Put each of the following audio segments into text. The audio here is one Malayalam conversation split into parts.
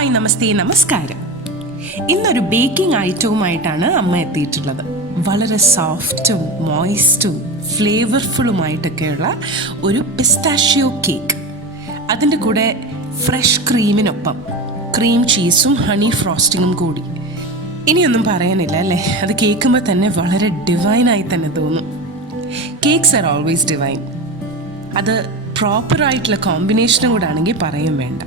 ഹായ് നമസ്തേ നമസ്കാരം. ഇന്നൊരു ബേക്കിംഗ് ഐറ്റവുമായിട്ടാണ് അമ്മ എത്തിയിട്ടുള്ളത്. വളരെ സോഫ്റ്റും മോയിസ്റ്റും ഫ്ലേവർഫുള്ളുമായിട്ടൊക്കെയുള്ള ഒരു പിസ്താഷ്യോ കേക്ക്. അതിൻ്റെ കൂടെ ഫ്രഷ് ക്രീമിനൊപ്പം ക്രീം ചീസും ഹണി ഫ്രോസ്റ്റിങ്ങും കൂടി. ഇനിയൊന്നും പറയാനില്ല അല്ലേ, അത് കേൾക്കുമ്പോൾ തന്നെ വളരെ ഡിവൈനായി തന്നെ തോന്നും. Cakes are always divine. അത് പ്രോപ്പറായിട്ടുള്ള കോമ്പിനേഷനും കൂടെ ആണെങ്കിൽ പറയും വേണ്ട.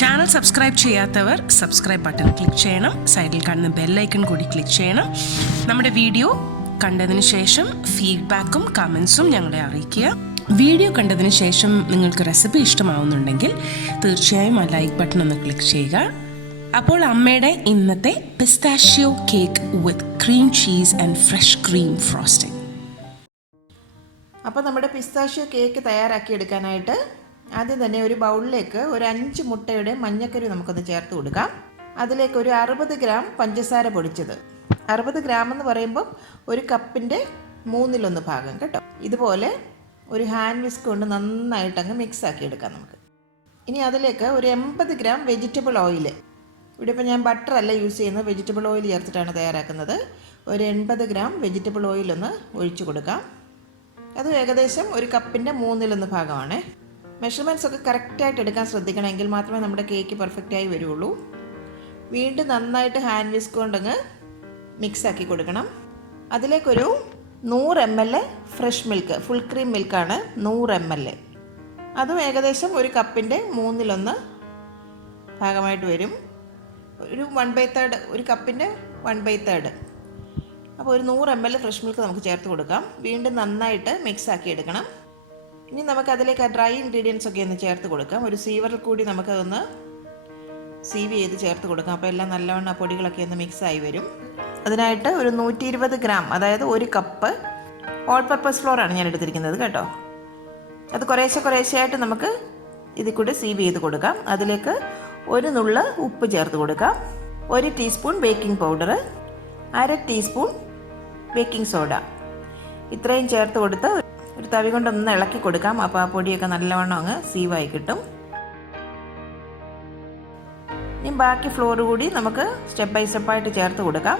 ചാനൽ സബ്സ്ക്രൈബ് ചെയ്യാത്തവർ സബ്സ്ക്രൈബ് ബട്ടൺ ക്ലിക്ക് ചെയ്യണം. സൈഡിൽ കാണുന്ന ബെല്ലൈക്കൺ കൂടി ക്ലിക്ക് ചെയ്യണം. നമ്മുടെ വീഡിയോ കണ്ടതിന് ശേഷം ഫീഡ്ബാക്കും കമൻസും ഞങ്ങളെ അറിയിക്കുക. വീഡിയോ കണ്ടതിന് ശേഷം നിങ്ങൾക്ക് റെസിപ്പി ഇഷ്ടമാവുന്നുണ്ടെങ്കിൽ തീർച്ചയായും ആ ലൈക്ക് ബട്ടൺ ഒന്ന് ക്ലിക്ക് ചെയ്യുക. അപ്പോൾ അമ്മയുടെ ഇന്നത്തെ pistachio cake with cream cheese and fresh cream frosting. അപ്പോൾ നമ്മുടെ പിസ്താഷ്യോ കേക്ക് തയ്യാറാക്കി എടുക്കാനായിട്ട് ആദ്യം തന്നെ ഒരു ബൗളിലേക്ക് ഒരു 5 മുട്ടയുടെ മഞ്ഞക്കരി നമുക്കൊന്ന് ചേർത്ത് കൊടുക്കാം. അതിലേക്ക് ഒരു 60 ഗ്രാം പഞ്ചസാര പൊടിച്ചത്. 60 ഗ്രാം എന്ന് പറയുമ്പോൾ ഒരു കപ്പിൻ്റെ 1/3 ഭാഗം കേട്ടോ. ഇതുപോലെ ഒരു ഹാൻഡ് വിസ്ക് കൊണ്ട് നന്നായിട്ട് അങ്ങ് മിക്സ് ആക്കി എടുക്കാം നമുക്ക്. ഇനി അതിലേക്ക് ഒരു 80 ഗ്രാം വെജിറ്റബിൾ ഓയിൽ. ഇവിടെ ഇപ്പോൾ ഞാൻ ബട്ടർ അല്ല യൂസ് ചെയ്യുന്നത്, വെജിറ്റബിൾ ഓയിൽ ചേർത്തിട്ടാണ് തയ്യാറാക്കുന്നത്. ഒരു 80 ഗ്രാം വെജിറ്റബിൾ ഓയിലൊന്ന് ഒഴിച്ചു കൊടുക്കാം. അത് ഏകദേശം ഒരു കപ്പിൻ്റെ 1/3 ഭാഗമാണ്. മെഷർമെൻറ്റ്സ് ഒക്കെ കറക്റ്റായിട്ട് എടുക്കാൻ ശ്രദ്ധിക്കണം, എങ്കിൽ മാത്രമേ നമ്മുടെ കേക്ക് പെർഫെക്റ്റായി വരുള്ളൂ. വീണ്ടും നന്നായിട്ട് ഹാൻഡ് വിസ്ക് കൊണ്ടങ്ങ് മിക്സാക്കി കൊടുക്കണം. അതിലേക്കൊരു 100 ml fresh milk, full cream മിൽക്കാണ് 100 ml. അതും ഏകദേശം ഒരു കപ്പിൻ്റെ 1/3 ഭാഗമായിട്ട് വരും. ഒരു 1/3, ഒരു കപ്പിൻ്റെ 1/3. അപ്പോൾ ഒരു 100 ml ഫ്രഷ് മിൽക്ക് നമുക്ക് ചേർത്ത് കൊടുക്കാം. വീണ്ടും നന്നായിട്ട് മിക്സാക്കി എടുക്കണം. ഇനി നമുക്കതിലേക്ക് ആ ഡ്രൈ ഇൻഗ്രീഡിയൻസ് ഒക്കെ ഒന്ന് ചേർത്ത് കൊടുക്കാം. ഒരു സീവറിൽ കൂടി നമുക്കതൊന്ന് സീവ് ചെയ്ത് ചേർത്ത് കൊടുക്കാം. അപ്പോൾ എല്ലാം നല്ലവണ്ണം ആ പൊടികളൊക്കെ ഒന്ന് മിക്സായി വരും. അതിനായിട്ട് ഒരു 120 ഗ്രാം, അതായത് ഒരു കപ്പ് ഓൾ പർപ്പസ് ഫ്ലോറാണ് ഞാൻ എടുത്തിരിക്കുന്നത് കേട്ടോ. അത് കുറേശ്ശെയായിട്ട് നമുക്ക് ഇതിൽ കൂടി സീവ് ചെയ്ത് കൊടുക്കാം. അതിലേക്ക് ഒരു നുള്ള് ഉപ്പ് ചേർത്ത് കൊടുക്കാം. 1 teaspoon baking powder, 1/2 teaspoon baking soda. ഇത്രയും ചേർത്ത് കൊടുത്ത് ഒരു തവി കൊണ്ടൊന്ന് ഇളക്കി കൊടുക്കാം. അപ്പോൾ ആ പൊടിയൊക്കെ നല്ലവണ്ണം അങ്ങ് സീവായി കിട്ടും. ഇനി ബാക്കി ഫ്ലോർ കൂടി നമുക്ക് സ്റ്റെപ്പ് ബൈ സ്റ്റെപ്പായിട്ട് ചേർത്ത് കൊടുക്കാം.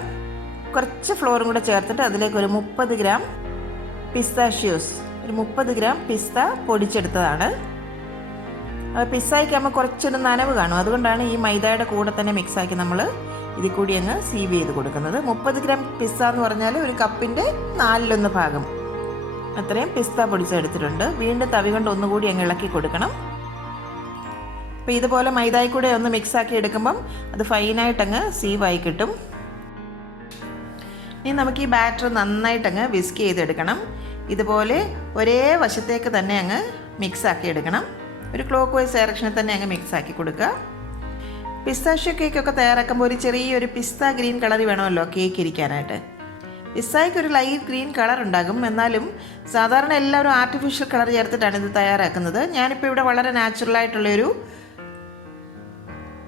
കുറച്ച് ഫ്ലോറും കൂടെ ചേർത്തിട്ട് അതിലേക്ക് ഒരു 30 ഗ്രാം പിസ്താഷ്യോസ്, ഒരു 30 ഗ്രാം പിസ്ത പൊടിച്ചെടുത്തതാണ്. പിസ്തായ്ക്ക് നമ്മൾ കുറച്ചൊരു നനവ് കാണും, അതുകൊണ്ടാണ് ഈ മൈദയുടെ കൂടെ തന്നെ മിക്സാക്കി നമ്മൾ ഇതിൽ കൂടി അങ്ങ് സീവ് ചെയ്ത് കൊടുക്കുന്നത്. 30 ഗ്രാം പിസ്ത എന്ന് പറഞ്ഞാൽ ഒരു കപ്പിൻ്റെ 4/1 ഭാഗം അത്രയും പിസ്ത പൊടിച്ചെടുത്തിട്ടുണ്ട്. വീണ്ടും തവി കൊണ്ട് ഒന്നുകൂടി അങ്ങ് ഇളക്കി കൊടുക്കണം. അപ്പോൾ ഇതുപോലെ മൈദായി കൂടെ ഒന്ന് മിക്സാക്കി എടുക്കുമ്പം അത് ഫൈനായിട്ടങ്ങ് സീവായി കിട്ടും. ഇനി നമുക്ക് ഈ ബാറ്റർ നന്നായിട്ടങ്ങ് വിസ്ക് ചെയ്തെടുക്കണം. ഇതുപോലെ ഒരേ വശത്തേക്ക് തന്നെ അങ്ങ് മിക്സാക്കി എടുക്കണം. ഒരു ക്ലോക്ക് വൈസ് ഡയറക്ഷനിൽ തന്നെ അങ്ങ് മിക്സാക്കി കൊടുക്കുക. പിസ്താഷ്യോ കേക്കൊക്കെ തയ്യാറാക്കുമ്പോൾ ഒരു ചെറിയൊരു പിസ്ത ഗ്രീൻ കളർ വേണമല്ലോ കേക്ക് ഇരിക്കാനായിട്ട്. പിസ്തായ്ക്ക് ഒരു ലൈറ്റ് ഗ്രീൻ കളർ ഉണ്ടാകും, എന്നാലും സാധാരണ എല്ലാവരും ആർട്ടിഫിഷ്യൽ കളർ ചേർത്തിട്ടാണ് ഇത് തയ്യാറാക്കുന്നത്. ഞാനിപ്പോൾ ഇവിടെ വളരെ നാച്ചുറലായിട്ടുള്ളൊരു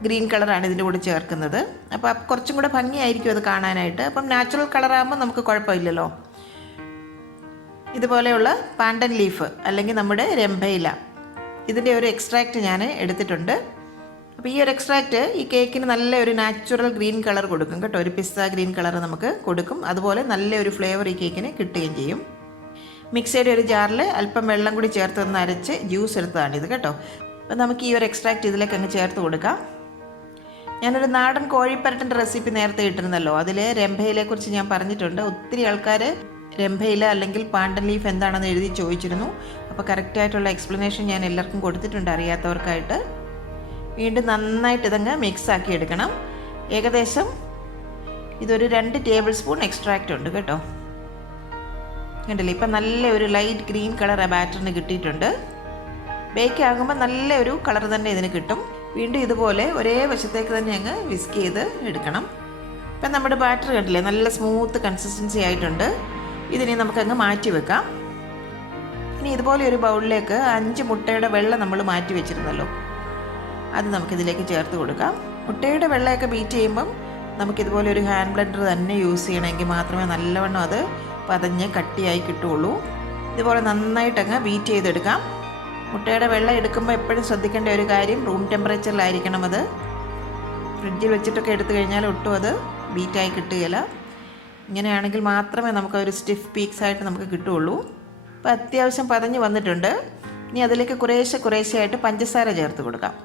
ഗ്രീൻ കളറാണ് ഇതിൻ്റെ കൂടെ ചേർക്കുന്നത്. അപ്പോൾ കുറച്ചും കൂടെ ഭംഗിയായിരിക്കും അത് കാണാനായിട്ട്. അപ്പം നാച്ചുറൽ കളറാകുമ്പോൾ നമുക്ക് കുഴപ്പമില്ലല്ലോ. ഇതുപോലെയുള്ള പാണ്ടൻ ലീഫ് അല്ലെങ്കിൽ നമ്മുടെ രംഭയില, ഇതിൻ്റെ ഒരു എക്സ്ട്രാക്റ്റ് ഞാൻ എടുത്തിട്ടുണ്ട്. അപ്പോൾ ഈ ഒരു എക്സ്ട്രാക്റ്റ് ഈ കേക്കിന് നല്ല ഒരു നാച്ചുറൽ ഗ്രീൻ കളർ കൊടുക്കും കേട്ടോ. ഒരു പിസ്ത ഗ്രീൻ കളർ നമുക്ക് കൊടുക്കും. അതുപോലെ നല്ലൊരു ഫ്ലേവർ ഈ കേക്കിന് കിട്ടുകയും ചെയ്യും. മിക്സിയുടെ ഒരു ജാറിൽ അല്പം വെള്ളം കൂടി ചേർത്ത് ഒന്ന് അരച്ച് ജ്യൂസ് എടുത്തതാണിത് കേട്ടോ. അപ്പോൾ നമുക്ക് ഈ ഒരു എക്സ്ട്രാക്റ്റ് ഇതിലേക്ക് അങ്ങ് ചേർത്ത് കൊടുക്കാം. ഞാനൊരു നാടൻ കോഴിപ്പരട്ടിൻ്റെ റെസിപ്പി നേരത്തെ ഇട്ടിരുന്നല്ലോ, അതിൽ രംഭയിലെക്കുറിച്ച് ഞാൻ പറഞ്ഞിട്ടുണ്ട്. ഒത്തിരി ആൾക്കാർ രംഭയില അല്ലെങ്കിൽ പാണ്ടൻ ലീഫ് എന്താണെന്ന് എഴുതി ചോദിച്ചിരുന്നു. അപ്പോൾ കറക്റ്റായിട്ടുള്ള എക്സ്പ്ലനേഷൻ ഞാൻ എല്ലാവർക്കും കൊടുത്തിട്ടുണ്ട് അറിയാത്തവർക്കായിട്ട്. വീണ്ടും നന്നായിട്ട് ഇതങ്ങ് മിക്സാക്കി എടുക്കണം. ഏകദേശം ഇതൊരു 2 ടേബിൾ സ്പൂൺ എക്സ്ട്രാക്റ്റ് ഉണ്ട് കേട്ടോ. കണ്ടില്ലേ, ഇപ്പം നല്ല ഒരു ലൈറ്റ് ഗ്രീൻ കളർ ആ ബാറ്ററിന് കിട്ടിയിട്ടുണ്ട്. ബേക്ക് ആകുമ്പോൾ നല്ല ഒരു കളർ തന്നെ ഇതിന് കിട്ടും. വീണ്ടും ഇതുപോലെ ഒരേ വശത്തേക്ക് തന്നെ അങ്ങ് വിസ്ക് ചെയ്ത് എടുക്കണം. ഇപ്പം നമ്മുടെ ബാറ്റർ കണ്ടില്ലേ, നല്ല സ്മൂത്ത് കൺസിസ്റ്റൻസി ആയിട്ടുണ്ട്. ഇതിനെ നമുക്കങ്ങ് മാറ്റി വെക്കാം. ഇനി ഇതുപോലെ ഒരു ബൗളിലേക്ക് 5 മുട്ടയുടെ വെള്ളം നമ്മൾ മാറ്റി വെച്ചിരുന്നല്ലോ, അത് നമുക്കിതിലേക്ക് ചേർത്ത് കൊടുക്കാം. മുട്ടയുടെ വെള്ളമൊക്കെ ബീറ്റ് ചെയ്യുമ്പം നമുക്കിതുപോലെ ഒരു ഹാൻഡ് ബ്ലെൻഡർ തന്നെ യൂസ് ചെയ്യണമെങ്കിൽ മാത്രമേ നല്ലവണ്ണം അത് പതഞ്ഞ് കട്ടിയായി കിട്ടുകയുള്ളൂ. ഇതുപോലെ നന്നായിട്ടങ്ങ് ബീറ്റ് ചെയ്തെടുക്കാം. മുട്ടയുടെ വെള്ളം എടുക്കുമ്പോൾ എപ്പോഴും ശ്രദ്ധിക്കേണ്ട ഒരു കാര്യം, റൂം ടെമ്പറേച്ചറിലായിരിക്കണം അത്. ഫ്രിഡ്ജിൽ വെച്ചിട്ടൊക്കെ എടുത്തു കഴിഞ്ഞാൽ ഒട്ടും അത് ബീറ്റായി കിട്ടുകയില്ല. ഇങ്ങനെയാണെങ്കിൽ മാത്രമേ നമുക്കൊരു സ്റ്റിഫ് പീക്സ് ആയിട്ട് നമുക്ക് കിട്ടുകയുള്ളൂ. അപ്പോൾ അത്യാവശ്യം പതഞ്ഞ് വന്നിട്ടുണ്ട്. ഇനി അതിലേക്ക് കുറേശ്ശെയായിട്ട് പഞ്ചസാര ചേർത്ത് കൊടുക്കാം.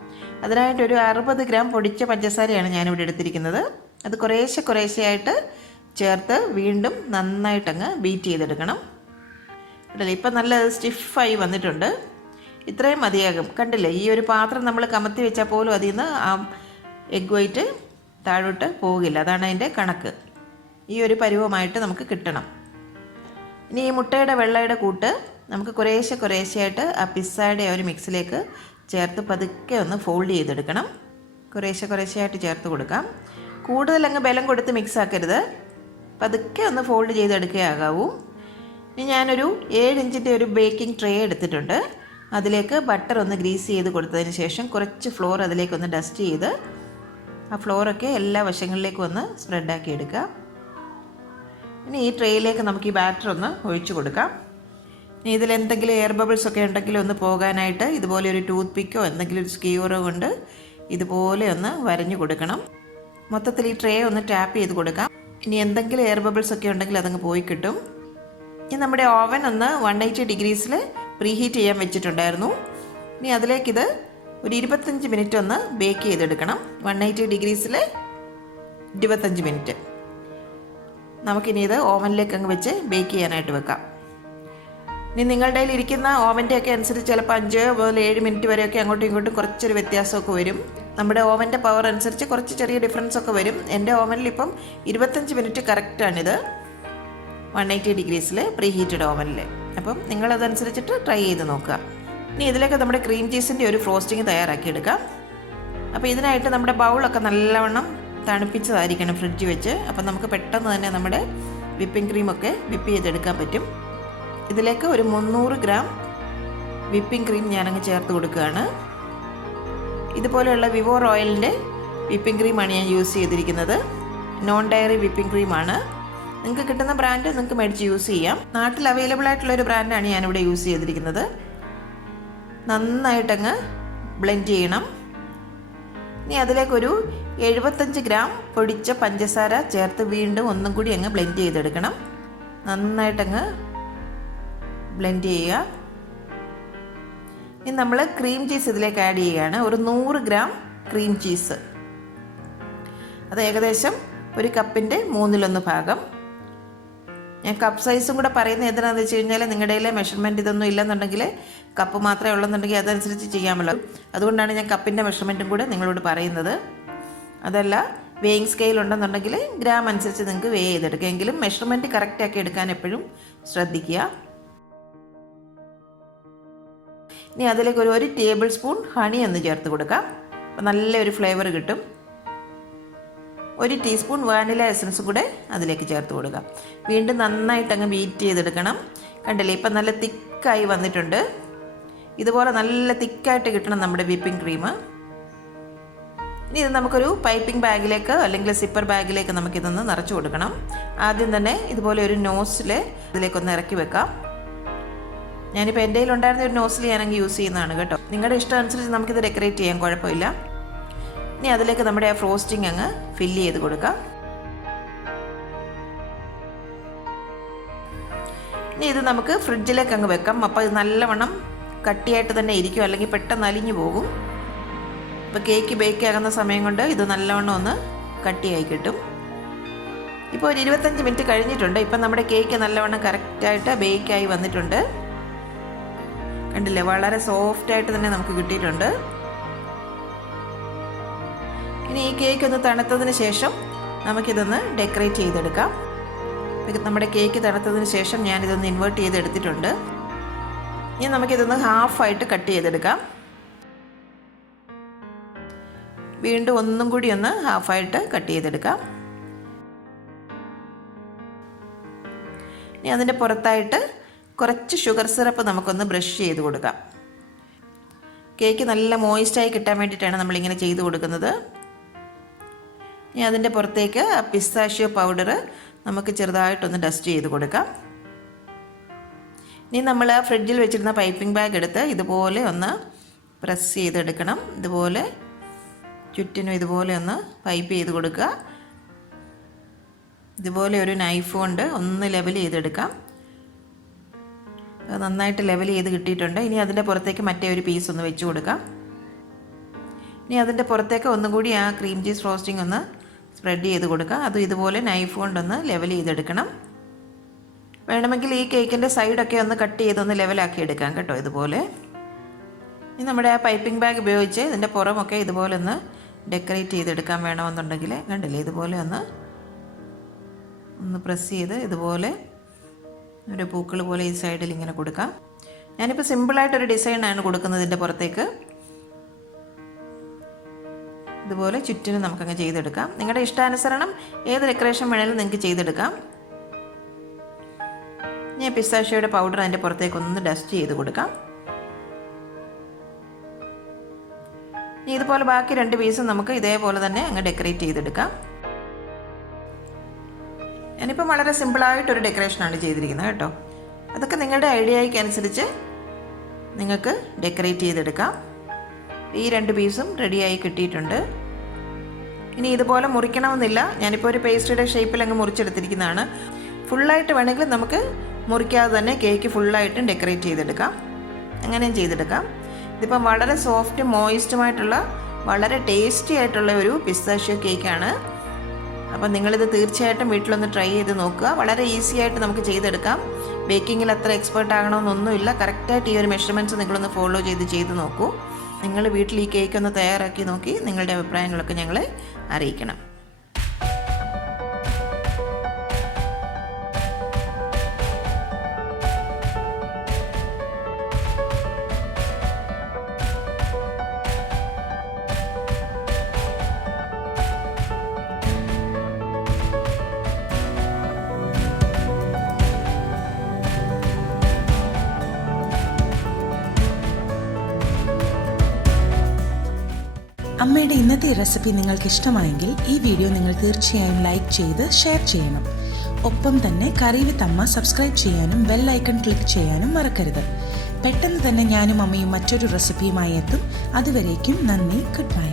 അതിനായിട്ടൊരു 60 ഗ്രാം പൊടിച്ച പഞ്ചസാരയാണ് ഞാനിവിടെ എടുത്തിരിക്കുന്നത്. അത് കുറേശ്ശെയായിട്ട് ചേർത്ത് വീണ്ടും നന്നായിട്ടങ്ങ് ബീറ്റ് ചെയ്തെടുക്കണം. കണ്ടില്ലേ, ഇപ്പം നല്ല സ്റ്റിഫായി വന്നിട്ടുണ്ട്. ഇത്രയും മതിയാകും. കണ്ടില്ലേ, ഈ ഒരു പാത്രം നമ്മൾ കമത്തി വെച്ചാൽ പോലും അതിൽ നിന്ന് ആ എഗ് വൈറ്റ് താഴോട്ട് പോകില്ല. അതാണ് അതിൻ്റെ കണക്ക്. ഈ ഒരു പരുവമായിട്ട് നമുക്ക് കിട്ടണം. ഇനി ഈ മുട്ടയുടെ വെള്ളയുടെ കൂട്ട് നമുക്ക് കുറേശ്ശെയായിട്ട് ആ പിസ്സയുടെ ഒരു മിക്സിലേക്ക് ചേർത്ത് പതുക്കെ ഒന്ന് ഫോൾഡ് ചെയ്തെടുക്കണം. കുറേശ്ശെയായിട്ട് ചേർത്ത് കൊടുക്കാം. കൂടുതലങ്ങ് ബലം കൊടുത്ത് മിക്സ് ആക്കരുത്. പതുക്കെ ഒന്ന് ഫോൾഡ് ചെയ്തെടുക്കുകയാകാവൂ. ഇനി ഞാനൊരു 7 ഇഞ്ചിൻ്റെ ഒരു ബേക്കിംഗ് ട്രേ എടുത്തിട്ടുണ്ട്. അതിലേക്ക് ബട്ടർ ഒന്ന് ഗ്രീസ് ചെയ്ത് കൊടുത്തതിന് ശേഷം കുറച്ച് ഫ്ലോർ അതിലേക്കൊന്ന് ഡസ്റ്റ് ചെയ്ത് ആ ഫ്ലോറൊക്കെ എല്ലാ വശങ്ങളിലേക്കും ഒന്ന് സ്പ്രെഡാക്കി എടുക്കുക. ഇനി ഈ ട്രേയിലേക്ക് നമുക്ക് ഈ ബാറ്റർ ഒന്ന് ഒഴിച്ചു കൊടുക്കാം. ഇനി ഇതിലെന്തെങ്കിലും എയർ ബബിൾസ് ഒക്കെ ഉണ്ടെങ്കിൽ ഒന്ന് പോകാനായിട്ട് ഇതുപോലെ ഒരു ടൂത്ത് പിക്കോ എന്തെങ്കിലും ഒരു സ്ക്യൂറോ കൊണ്ട് ഇതുപോലെ ഒന്ന് വരഞ്ഞു കൊടുക്കണം. മൊത്തത്തിൽ ഈ ട്രേ ഒന്ന് ടാപ്പ് ചെയ്ത് കൊടുക്കാം. ഇനി എന്തെങ്കിലും എയർ ബബിൾസ് ഒക്കെ ഉണ്ടെങ്കിൽ അതങ്ങ് പോയി കിട്ടും. ഇനി നമ്മുടെ ഓവൻ ഒന്ന് 180 ഡിഗ്രീസിൽ പ്രീഹീറ്റ് ചെയ്യാൻ വെച്ചിട്ടുണ്ടായിരുന്നു. ഇനി അതിലേക്കിത് ഒരു 25 മിനിറ്റ് ഒന്ന് ബേക്ക് ചെയ്തെടുക്കണം. 180 ഡിഗ്രീസിൽ 25 മിനിറ്റ്. നമുക്കിനി ഇത് ഓവനിലേക്ക് അങ്ങ് വെച്ച് ബേക്ക് ചെയ്യാനായിട്ട് വെക്കാം. ഇനി നിങ്ങളുടെ കയ്യിൽ ഇരിക്കുന്ന ഓവൻ്റെ ഒക്കെ അനുസരിച്ച് ചിലപ്പോൾ 5 മുതൽ 7 മിനിറ്റ് വരെയൊക്കെ അങ്ങോട്ടും ഇങ്ങോട്ടും കുറച്ചൊരു വ്യത്യാസമൊക്കെ വരും. നമ്മുടെ ഓവൻ്റെ പവർ അനുസരിച്ച് കുറച്ച് ചെറിയ ഡിഫറൻസ് ഒക്കെ വരും. എൻ്റെ ഓവനിൽ ഇപ്പം 25 മിനിറ്റ് കറക്റ്റാണിത്, 180 ഡിഗ്രീസിൽ പ്രീ ഹീറ്റഡ് ഓവനിൽ. അപ്പം നിങ്ങളതനുസരിച്ചിട്ട് ട്രൈ ചെയ്ത് നോക്കുക. ഇനി ഇതിലേക്ക് നമ്മുടെ ക്രീം ചീസിൻ്റെ ഒരു ഫ്രോസ്റ്റിംഗ് തയ്യാറാക്കിയെടുക്കാം. അപ്പോൾ ഇതിനായിട്ട് നമ്മുടെ ബൗളൊക്കെ നല്ലവണ്ണം തണുപ്പിച്ചതായിരിക്കണം ഫ്രിഡ്ജ് വെച്ച്. അപ്പം നമുക്ക് പെട്ടെന്ന് തന്നെ നമ്മുടെ വിപ്പിംഗ് ക്രീമൊക്കെ വിപ്പ് ചെയ്തെടുക്കാൻ പറ്റും. ഇതിലേക്ക് ഒരു 300 ഗ്രാം വിപ്പിംഗ് ക്രീം ഞാനങ്ങ് ചേർത്ത് കൊടുക്കുകയാണ്. ഇതുപോലെയുള്ള വിവോ റോയലിൻ്റെ വിപ്പിംഗ് ക്രീമാണ് ഞാൻ യൂസ് ചെയ്തിരിക്കുന്നത്. നോൺ ഡയറി വിപ്പിംഗ് ക്രീമാണ്. നിങ്ങൾക്ക് കിട്ടുന്ന ബ്രാൻഡ് നിങ്ങൾക്ക് മേടിച്ച് യൂസ് ചെയ്യാം. നാട്ടിൽ അവൈലബിൾ ആയിട്ടുള്ളൊരു ബ്രാൻഡാണ് ഞാനിവിടെ യൂസ് ചെയ്തിരിക്കുന്നത്. നന്നായിട്ടങ്ങ് ബ്ലെൻഡ് ചെയ്യണം. ഇനി അതിലേക്കൊരു 75 ഗ്രാം പൊടിച്ച പഞ്ചസാര ചേർത്ത് വീണ്ടും ഒന്നും കൂടി അങ്ങ് ബ്ലെൻഡ് ചെയ്തെടുക്കണം. നന്നായിട്ടങ്ങ് ബ്ലെൻഡ് ചെയ്യുക. ഇനി നമ്മൾ ക്രീം ചീസ് ഇതിലേക്ക് ആഡ് ചെയ്യുകയാണ്. ഒരു 100 ഗ്രാം ക്രീം ചീസ്. അത് ഏകദേശം ഒരു കപ്പിൻ്റെ 1/3 ഭാഗം. ഞാൻ കപ്പ് സൈസും കൂടെ പറയുന്നത് എന്തിനാണെന്ന് വെച്ച് കഴിഞ്ഞാൽ നിങ്ങളുടെ കയ്യിലെ മെഷർമെൻറ്റ് ഇതൊന്നും ഇല്ലെന്നുണ്ടെങ്കിൽ, കപ്പ് മാത്രമേ ഉള്ളെന്നുണ്ടെങ്കിൽ അതനുസരിച്ച് ചെയ്യാമല്ലോ. അതുകൊണ്ടാണ് ഞാൻ കപ്പിൻ്റെ മെഷർമെൻറ്റും കൂടെ നിങ്ങളോട് പറയുന്നത്. അതല്ല വെയിങ് സ്കെയിൽ ഉണ്ടെന്നുണ്ടെങ്കിൽ ഗ്രാം അനുസരിച്ച് നിങ്ങൾക്ക് വേ ചെയ്തെടുക്കുക. എങ്കിലും മെഷർമെൻറ്റ് കറക്റ്റാക്കി എടുക്കാൻ എപ്പോഴും ശ്രദ്ധിക്കുക. ഇനി അതിലേക്ക് ഒരു 1 ടേബിൾ സ്പൂൺ ഹണി ഒന്ന് ചേർത്ത് കൊടുക്കാം. അപ്പോൾ നല്ലൊരു ഫ്ലേവർ കിട്ടും. 1 ടീസ്പൂൺ വാനില എസൻസും കൂടെ അതിലേക്ക് ചേർത്ത് കൊടുക്കാം. വീണ്ടും നന്നായിട്ട് അങ്ങ് ബീറ്റ് ചെയ്തെടുക്കണം. കണ്ടില്ലേ, ഇപ്പം നല്ല തിക്കായി വന്നിട്ടുണ്ട്. ഇതുപോലെ നല്ല തിക്കായിട്ട് കിട്ടണം നമ്മുടെ വിപ്പിംഗ് ക്രീം. ഇനി ഇത് നമുക്കൊരു പൈപ്പിംഗ് ബാഗിലേക്ക് അല്ലെങ്കിൽ സിപ്പർ ബാഗിലേക്ക് നമുക്കിതൊന്ന് നിറച്ച് കൊടുക്കണം. ആദ്യം തന്നെ ഇതുപോലെ ഒരു നോസിൽ ഇതിലേക്കൊന്ന് ഇറക്കി വെക്കാം. ഞാനിപ്പോൾ എൻ്റെ കയ്യിലുണ്ടായിരുന്ന ഒരു നോസിൽ ഞാനങ്ങ് യൂസ് ചെയ്യുന്നതാണ് കേട്ടോ. നിങ്ങളുടെ ഇഷ്ടം അനുസരിച്ച് നമുക്കിത് ഡെക്കറേറ്റ് ചെയ്യാൻ കുഴപ്പമില്ല. ഇനി അതിലേക്ക് നമ്മുടെ ആ ഫ്രോസ്റ്റിംഗ് അങ്ങ് ഫില്ല് ചെയ്ത് കൊടുക്കാം. ഇനി ഇത് നമുക്ക് ഫ്രിഡ്ജിലേക്ക് അങ്ങ് വെക്കാം. അപ്പോൾ ഇത് നല്ലവണ്ണം കട്ടിയായിട്ട് തന്നെ ഇരിക്കും, അല്ലെങ്കിൽ പെട്ടെന്ന് അലിഞ്ഞു പോകും. അപ്പോൾ കേക്ക് ബേക്ക് ആകുന്ന സമയം കൊണ്ട് ഇത് നല്ലവണ്ണം ഒന്ന് കട്ടിയായി കിട്ടും. ഇപ്പോൾ ഒരു 25 മിനിറ്റ് കഴിഞ്ഞിട്ടുണ്ട്. ഇപ്പം നമ്മുടെ കേക്ക് നല്ലവണ്ണം കറക്റ്റായിട്ട് ബേക്കായി വന്നിട്ടുണ്ട്. കണ്ടില്ലേ, വളരെ സോഫ്റ്റായിട്ട് തന്നെ നമുക്ക് കിട്ടിയിട്ടുണ്ട്. ഇനി ഈ കേക്ക് ഒന്ന് തണുത്തതിന് ശേഷം നമുക്കിതൊന്ന് ഡെക്കറേറ്റ് ചെയ്തെടുക്കാം. നമ്മുടെ കേക്ക് തണുത്തതിന് ശേഷം ഞാനിതൊന്ന് ഇൻവേർട്ട് ചെയ്തെടുത്തിട്ടുണ്ട്. ഇനി നമുക്കിതൊന്ന് ഹാഫായിട്ട് കട്ട് ചെയ്തെടുക്കാം. വീണ്ടും ഒന്നും കൂടി ഒന്ന് ഹാഫായിട്ട് കട്ട് ചെയ്തെടുക്കാം. ഇനി അതിൻ്റെ പുറത്തായിട്ട് കുറച്ച് ഷുഗർ സിറപ്പ് നമുക്കൊന്ന് ബ്രഷ് ചെയ്ത് കൊടുക്കാം. കേക്ക് നല്ല മോയിസ്റ്റായി കിട്ടാൻ വേണ്ടിയിട്ടാണ് നമ്മളിങ്ങനെ ചെയ്ത് കൊടുക്കുന്നത്. ഇനി അതിൻ്റെ പുറത്തേക്ക് ആ പിസ്താഷ്യോ പൗഡർ നമുക്ക് ചെറുതായിട്ടൊന്ന് ഡസ്റ്റ് ചെയ്ത് കൊടുക്കാം. ഇനി നമ്മൾ ആ ഫ്രിഡ്ജിൽ വെച്ചിരുന്ന പൈപ്പിംഗ് ബാഗ് എടുത്ത് ഇതുപോലെ ഒന്ന് പ്രസ് ചെയ്തെടുക്കണം. ഇതുപോലെ ചുറ്റിനും ഇതുപോലെ ഒന്ന് പൈപ്പ് ചെയ്ത് കൊടുക്കുക. ഇതുപോലെ ഒരു നൈഫ് കൊണ്ട് ഒന്ന് ലെവൽ ചെയ്തെടുക്കാം. നന്നായിട്ട് ലെവൽ ചെയ്ത് കിട്ടിയിട്ടുണ്ട്. ഇനി അതിൻ്റെ പുറത്തേക്ക് മറ്റേ ഒരു പീസ് ഒന്ന് വെച്ച് കൊടുക്കാം. ഇനി അതിൻ്റെ പുറത്തേക്ക് ഒന്നും കൂടി ആ ക്രീം ചീസ് ഫ്രോസ്റ്റിംഗ് ഒന്ന് സ്പ്രെഡ് ചെയ്ത് കൊടുക്കാം. അതും ഇതുപോലെ നൈഫ് കൊണ്ടൊന്ന് ലെവൽ ചെയ്തെടുക്കണം. വേണമെങ്കിൽ ഈ കേക്കിൻ്റെ സൈഡൊക്കെ ഒന്ന് കട്ട് ചെയ്തൊന്ന് ലെവലാക്കി എടുക്കാം കേട്ടോ. ഇതുപോലെ ഇനി നമ്മുടെ ആ പൈപ്പിംഗ് ബാഗ് ഉപയോഗിച്ച് ഇതിൻ്റെ പുറമൊക്കെ ഇതുപോലെ ഒന്ന് ഡെക്കറേറ്റ് ചെയ്തെടുക്കാൻ വേണമെന്നുണ്ടെങ്കിൽ കണ്ടില്ലേ, ഇതുപോലെ ഒന്ന് പ്രസ് ചെയ്ത് ഇതുപോലെ ഒരു പൂക്കൾ പോലെ ഈ സൈഡിൽ ഇങ്ങനെ കൊടുക്കാം. ഞാനിപ്പോൾ സിമ്പിളായിട്ടൊരു ഡിസൈനാണ് കൊടുക്കുന്നത് ഇതിൻ്റെ പുറത്തേക്ക്. ഇതുപോലെ ചുറ്റിനും നമുക്കങ്ങ് ചെയ്തെടുക്കാം. നിങ്ങളുടെ ഇഷ്ടാനുസരണം ഏത് ഡെക്കറേഷൻ വേണമെങ്കിലും നിങ്ങൾക്ക് ചെയ്തെടുക്കാം. ഞാൻ പിസ്താഷ്യോയുടെ പൗഡർ അതിൻ്റെ പുറത്തേക്ക് ഒന്ന് ഡസ്റ്റ് ചെയ്ത് കൊടുക്കാം. ഇനി ഇതുപോലെ ബാക്കി 2 പീസും നമുക്ക് ഇതേപോലെ തന്നെ അങ്ങ് ഡെക്കറേറ്റ് ചെയ്തെടുക്കാം. ഞാനിപ്പോൾ വളരെ സിമ്പിളായിട്ടൊരു ഡെക്കറേഷനാണ് ചെയ്തിരിക്കുന്നത് കേട്ടോ. അതൊക്കെ നിങ്ങളുടെ ഐഡിയയ്ക്ക് അനുസരിച്ച് നിങ്ങൾക്ക് ഡെക്കറേറ്റ് ചെയ്തെടുക്കാം. ഈ 2 പീസും റെഡിയായി കിട്ടിയിട്ടുണ്ട്. ഇനി ഇതുപോലെ മുറിക്കണമെന്നില്ല. ഞാനിപ്പോൾ ഒരു പേസ്ട്രിയുടെ ഷേപ്പിൽ അങ്ങ് മുറിച്ചെടുത്തിരിക്കുന്നതാണ്. ഫുള്ളായിട്ട് വേണമെങ്കിൽ നമുക്ക് മുറിക്കാതെ തന്നെ കേക്ക് ഫുള്ളായിട്ടും ഡെക്കറേറ്റ് ചെയ്തെടുക്കാം. അങ്ങനെയും ചെയ്തെടുക്കാം. ഇതിപ്പം വളരെ സോഫ്റ്റും മോയിസ്റ്റുമായിട്ടുള്ള വളരെ ടേസ്റ്റി ആയിട്ടുള്ള ഒരു പിസ്താഷ്യോ കേക്കാണ്. അപ്പം നിങ്ങളിത് തീർച്ചയായിട്ടും വീട്ടിലൊന്ന് ട്രൈ ചെയ്ത് നോക്കുക. വളരെ ഈസി ആയിട്ട് നമുക്ക് ചെയ്തെടുക്കാം. ബേക്കിങ്ങിൽ അത്ര എക്സ്പേർട്ട് ആകണമെന്നൊന്നുമില്ല. കറക്റ്റായിട്ട് ഈ ഒരു മെഷർമെൻറ്റ്സ് നിങ്ങളൊന്ന് ഫോളോ ചെയ്ത് നോക്കൂ. നിങ്ങൾ വീട്ടിൽ ഈ കേക്ക് ഒന്ന് തയ്യാറാക്കി നോക്കി നിങ്ങളുടെ അഭിപ്രായങ്ങളൊക്കെ ഞങ്ങളെ അറിയിക്കണം. അമ്മയുടെ ഇന്നത്തെ റെസിപ്പി നിങ്ങൾക്ക് ഇഷ്ടമായെങ്കിൽ ഈ വീഡിയോ നിങ്ങൾ തീർച്ചയായും ലൈക്ക് ചെയ്ത് ഷെയർ ചെയ്യണം. ഒപ്പം തന്നെ കറി വിത്ത് അമ്മ സബ്സ്ക്രൈബ് ചെയ്യാനും ബെൽ ഐക്കൺ ക്ലിക്ക് ചെയ്യാനും മറക്കരുത്. പെട്ടെന്ന് തന്നെ ഞാനും അമ്മയും മറ്റൊരു റെസിപ്പിയുമായി എത്തും. അതുവരേക്കും നന്ദി. Good bye.